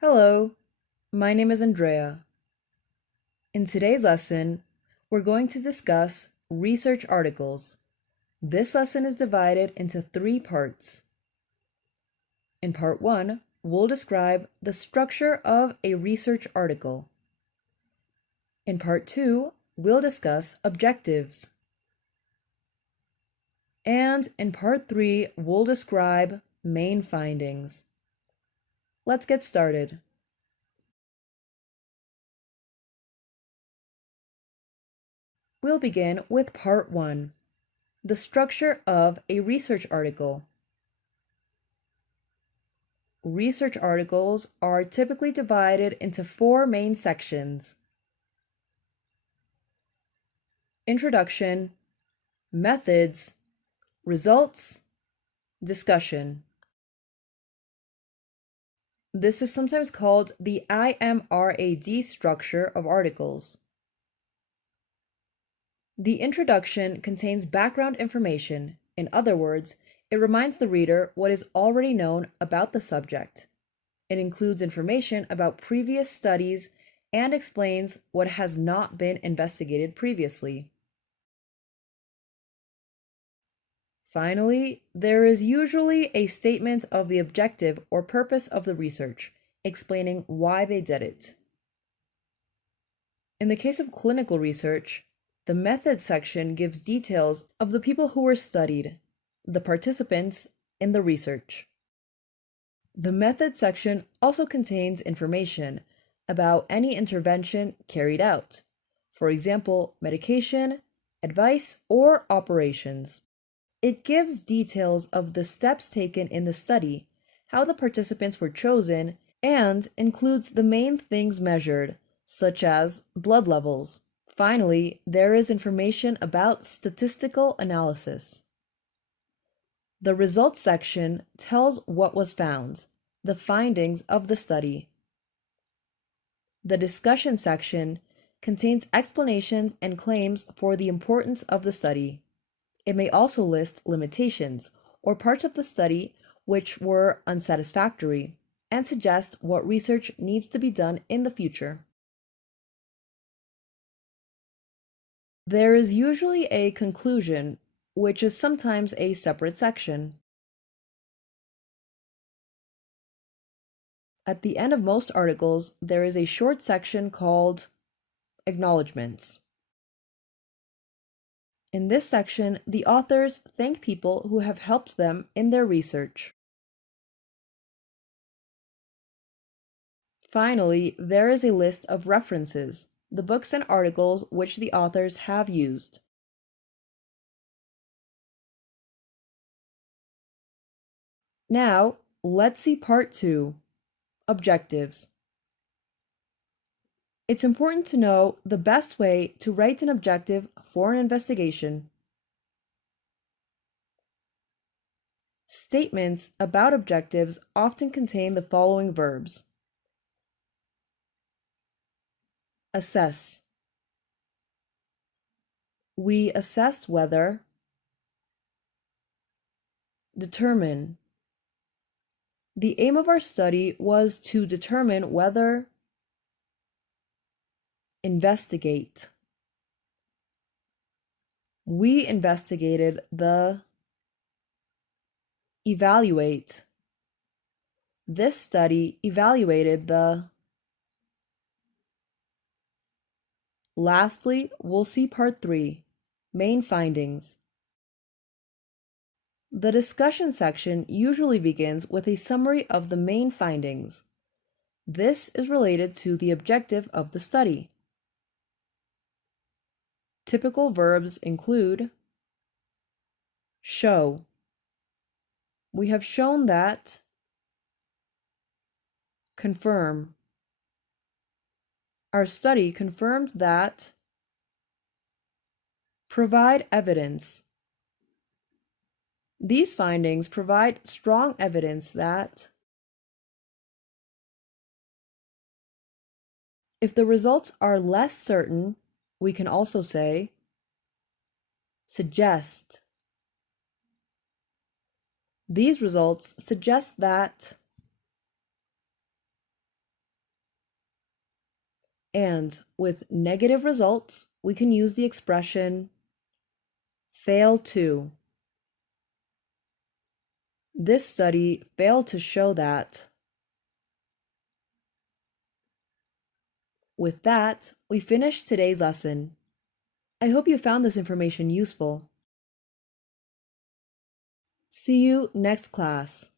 Hello, my name is Andrea. In today's lesson, we're going to discuss research articles. This lesson is divided into 3 parts. In part 1, we'll describe the structure of a research article. In part 2, we'll discuss objectives. And in part 3, we'll describe main findings. Let's get started. We'll begin with part 1, the structure of a research article. Research articles are typically divided into 4 main sections: introduction, methods, results, discussion. This is sometimes called the IMRAD structure of articles. The introduction contains background information. In other words, it reminds the reader what is already known about the subject. It includes information about previous studies and explains what has not been investigated previously. Finally, there is usually a statement of the objective or purpose of the research, explaining why they did it. In the case of clinical research, the methods section gives details of the people who were studied, the participants in the research. The methods section also contains information about any intervention carried out, for example, medication, advice, or operations. It gives details of the steps taken in the study, how the participants were chosen, and includes the main things measured, such as blood levels. Finally, there is information about statistical analysis. The results section tells what was found, the findings of the study. The discussion section contains explanations and claims for the importance of the study. It may also list limitations or parts of the study which were unsatisfactory and suggest what research needs to be done in the future. There is usually a conclusion, which is sometimes a separate section. At the end of most articles, there is a short section called Acknowledgements. In this section, the authors thank people who have helped them in their research. Finally, there is a list of references, the books and articles which the authors have used. Now, let's see part 2, objectives. It's important to know the best way to write an objective for an investigation. Statements about objectives often contain the following verbs: assess. We assessed whether. Determine. The aim of our study was to determine whether. Investigate. We investigated the. Evaluate. This study evaluated the. Lastly, we'll see part 3, main findings. The discussion section usually begins with a summary of the main findings. This is related to the objective of the study. Typical verbs include show. We have shown that. Confirm. Our study confirmed that. Provide evidence. These findings provide strong evidence that. If the results are less certain, we can also say suggest. These results suggest that. And with negative results, we can use the expression fail to. This study failed to show that. With that, we finished today's lesson. I hope you found this information useful. See you next class.